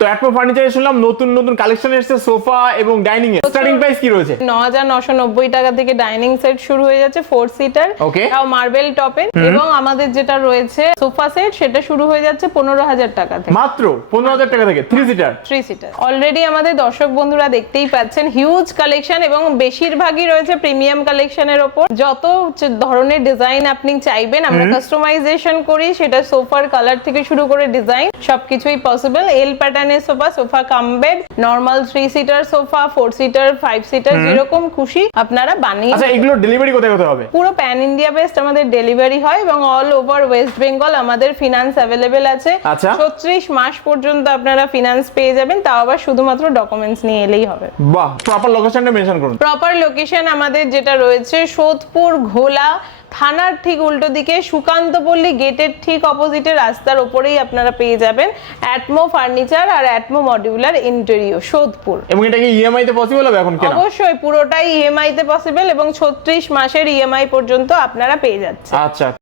তো অ্যাটমো ফার্নিচারে শুনলাম নতুন নতুন কালেকশন এসেছে সোফা এবং ডাইনিং এর। স্টার্টিং প্রাইস কি রয়েছে? ন হাজার নশো নব্বই টাকা থেকে ডাইনিং সেট শুরু হয়ে যাচ্ছে ফোর সিটার. তাও মার্বেল টপে এবং আমাদের যেটা রয়েছে সোফা সেট সেটা শুরু হয়ে যাচ্ছে পনেরো হাজার টাকা থেকে। মাত্র পনেরো হাজার টাকা থেকে three seater three seater already আমাদের দর্শক বন্ধুরা দেখতেই পাচ্ছেন হিউজ কালেকশন এবং বেশিরভাগই রয়েছে প্রিমিয়াম কালেকশনের ওপর। যত ধরনের ডিজাইন আপনি চাইবেন আমরা কাস্টমাইজেশন করি সেটা সোফার কালার থেকে শুরু করে ডিজাইন সবকিছুই পসিবল এল প্যাটার্নের sofa sofa cum bed normal three seater sofa four seater five seater যেরকম খুশি আপনারা বানিয়ে আচ্ছা এগুলো ডেলিভারি কোথায় কোথায় হবে? পুরো প্যান ইন্ডিয়া বেস্ট আমাদের ডেলিভারি হয় এবং অল ওভার ওয়েস্ট বেঙ্গল আমাদের ফিনান্স অ্যাভেলেবেল আছে। আচ্ছা। ছত্রিশ মাস পর্যন্ত আপনারা ফিনান্স পেয়ে যাবেন তাও আবার শুধুমাত্র ডকুমেন্টস নিয়ে এলেই হবে। বাহ প্রপার লোকেশনটা মেনশন করুন। প্রপার লোকেশন আমাদের যেটা রয়েছে সোদপুর ঘোলা থানার ঠিক উল্টো দিকে সুকান্তপল্লী গেটের ঠিক অপোজিটে রাস্তার ওপরেই আপনারা পেয়ে যাবেন অ্যাটমো ফার্নিচার আর অ্যাটমো মডিউলার ইন্টেরিও সোদপুর। এবং এটা কি ইএমআই তে পসিবল হবে এখন কেনা? অবশ্যই পুরোটাই ইএমআই তে পসিবল এবং ছত্রিশ মাসের ইএমআই পর্যন্ত আপনারা পেয়ে যাচ্ছেন। আচ্ছা।